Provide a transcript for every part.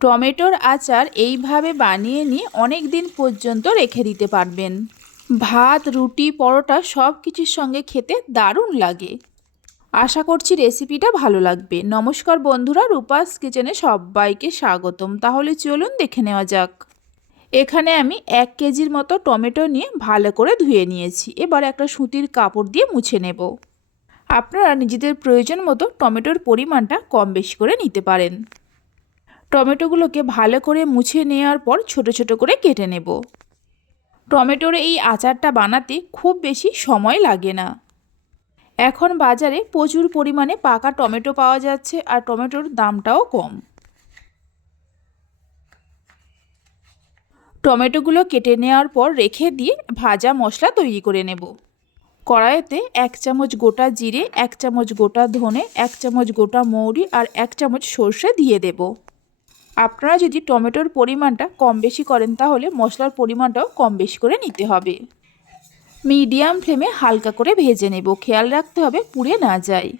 টমেটোর আচার এইভাবে বানিয়ে নিয়ে অনেক দিন পর্যন্ত রেখে দিতে পারবেন। ভাত, রুটি, পরোটা সব কিছুর সঙ্গে খেতে দারুণ লাগে। আশা করছি রেসিপিটা ভালো লাগবে। নমস্কার বন্ধুরা, রূপাস কিচেনে সবাইকে স্বাগতম। তাহলে চলুন দেখে নেওয়া যাক। এখানে আমি এক কেজির মতো টমেটো নিয়ে ভালো করে ধুয়ে নিয়েছি। এবার একটা সুতির কাপড় দিয়ে মুছে নেব। আপনারা নিজেদের প্রয়োজন মতো টমেটোর পরিমাণটা কম বেশি করে নিতে পারেন। টমেটোগুলোকে ভালো করে মুছে নেওয়ার পর ছোট ছোট করে কেটে নেব। টমেটোর এই আচারটা বানাতে খুব বেশি সময় লাগে না। এখন বাজারে প্রচুর পরিমাণে পাকা টমেটো পাওয়া যাচ্ছে আর টমেটোর দামটাও কম। টমেটোগুলো কেটে নেওয়ার পর রেখে দিয়ে ভাজা মশলা তৈরি করে নেব। কড়াইতে এক চামচ গোটা জিরে, এক চামচ গোটা ধনে, এক চামচ গোটা মৌরি আর এক চামচ সর্ষে দিয়ে দেব। আপনারা যদি টমেটোর পরিমাণটা কম বেশি করেন তাহলে মশলার পরিমাণটাও কম বেশি করে নিতে হবে। মিডিয়াম ফ্লেমে হালকা করে ভেজে নেব। খেয়াল রাখতে হবে পুড়ে না যায়।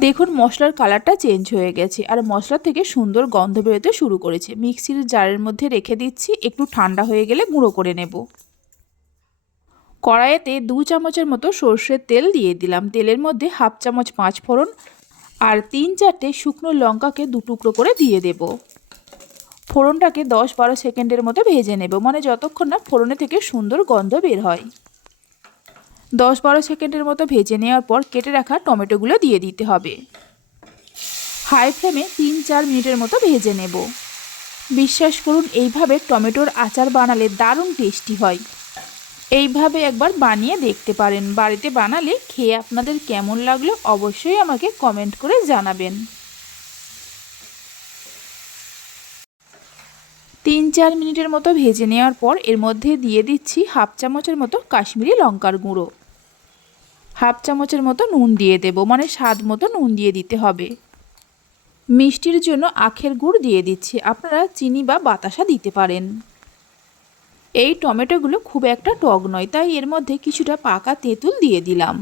দেখুন, মশলার কালারটা চেঞ্জ হয়ে গেছে আর মশলা থেকে সুন্দর গন্ধ বেরোতে শুরু করেছে। মিক্সির জারের মধ্যে রেখে দিচ্ছি, একটু ঠান্ডা হয়ে গেলে গুঁড়ো করে নেব। কড়াইতে দু চামচের মতো সর্ষের তেল দিয়ে দিলাম। তেলের মধ্যে হাফ চামচ পাঁচ ফোড়ন আর তিন চারটে শুকনো লঙ্কাকে দু টুকরো করে দিয়ে দেব। ফোড়নটাকে দশ বারো সেকেন্ডের মতো ভেজে নেব মানে যতক্ষণ না ফোড়নে থেকে সুন্দর গন্ধ বের হয়। দশ বারো সেকেন্ডের মতো ভেজে নেওয়ার পর কেটে রাখা টমেটোগুলো দিয়ে দিতে হবে। হাই ফ্লেমে তিন চার মিনিটের মতো ভেজে নেব। বিশ্বাস করুন, এইভাবে টমেটোর আচার বানালে দারুণ টেস্টি হয়। এইভাবে একবার বানিয়ে দেখতে পারেন। বাড়িতে বানালে খেয়ে আপনাদের কেমন লাগল অবশ্যই আমাকে কমেন্ট করে জানাবেন। তিন চার মিনিটের মতো ভেজে নেওয়ার পর এর মধ্যে দিয়ে দিচ্ছি হাফ চামচের মতো কাশ্মীরি লঙ্কার গুঁড়ো। হাফ চামচের মতো নুন দিয়ে দেব মানে স্বাদ মতো নুন দিয়ে দিতে হবে। মিষ্টির জন্য আখের গুড় দিয়ে দিচ্ছি, আপনারা চিনি বা বাতাসা দিতে পারেন। এই টমেটোগুলো খুব একটা টক নয়, তাই এর মধ্যে কিছুটা পাকা তেঁতুল দিয়ে দিলাম।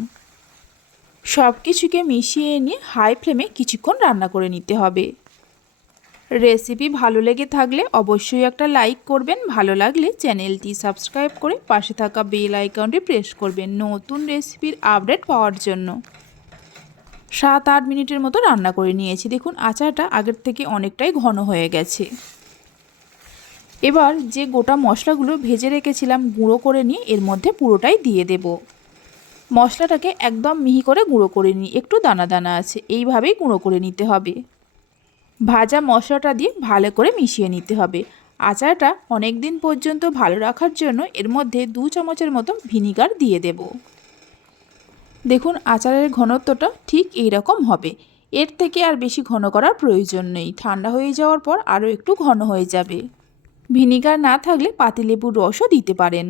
সব কিছুকে মিশিয়ে নিয়ে হাই ফ্লেমে কিছুক্ষণ রান্না করে নিতে হবে। রেসিপি ভালো লেগে থাকলে অবশ্যই একটা লাইক করবেন, ভালো লাগলে চ্যানেলটি সাবস্ক্রাইব করে পাশে থাকা বেল আইকনটি প্রেস করবেন নতুন রেসিপির আপডেট পাওয়ার জন্য। সাত আট মিনিটের মতো রান্না করে নিয়েছি। দেখুন, আচারটা আগের থেকে অনেকটাই ঘন হয়ে গেছে। এবার যে গোটা মশলাগুলো ভেজে রেখেছিলাম গুঁড়ো করে নিয়ে এর মধ্যে পুরোটাই দিয়ে দেব। মশলাটাকে একদম মিহি করে গুঁড়ো করে নিই, একটু দানা দানা আছে, এইভাবেই গুঁড়ো করে নিতে হবে। ভাজা মশলাটা দিয়ে ভালো করে মিশিয়ে নিতে হবে। আচারটা অনেক দিন পর্যন্ত ভালো রাখার জন্য এর মধ্যে দু চামচের মতো ভিনিগার দিয়ে দেব। দেখুন, আচারের ঘনত্বটা ঠিক এই রকম হবে। এর থেকে আর বেশি ঘন করার প্রয়োজন নেই। ঠান্ডা হয়ে যাওয়ার পর আরও একটু ঘন হয়ে যাবে। ভিনিগার না থাকলে পাতিলেবুর রসও দিতে পারেন।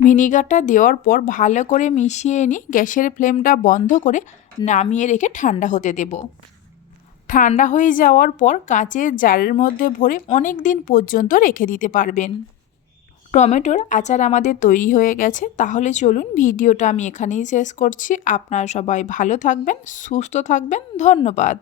ভিনিগারটা দেওয়ার পর ভালো করে মিশিয়ে নিয়ে গ্যাসের ফ্লেমটা বন্ধ করে নামিয়ে রেখে ঠান্ডা হতে দেব। ঠান্ডা হয়ে যাওয়ার পর কাঁচের জারের মধ্যে ভরে অনেক দিন পর্যন্ত রেখে দিতে পারবেন। টমেটোর আচার আমাদের তৈরি হয়ে গেছে, তাহলে চলুন ভিডিওটা আমি এখানেই শেষ করছি। আপনারা সবাই ভালো থাকবেন, সুস্থ থাকবেন, ধন্যবাদ।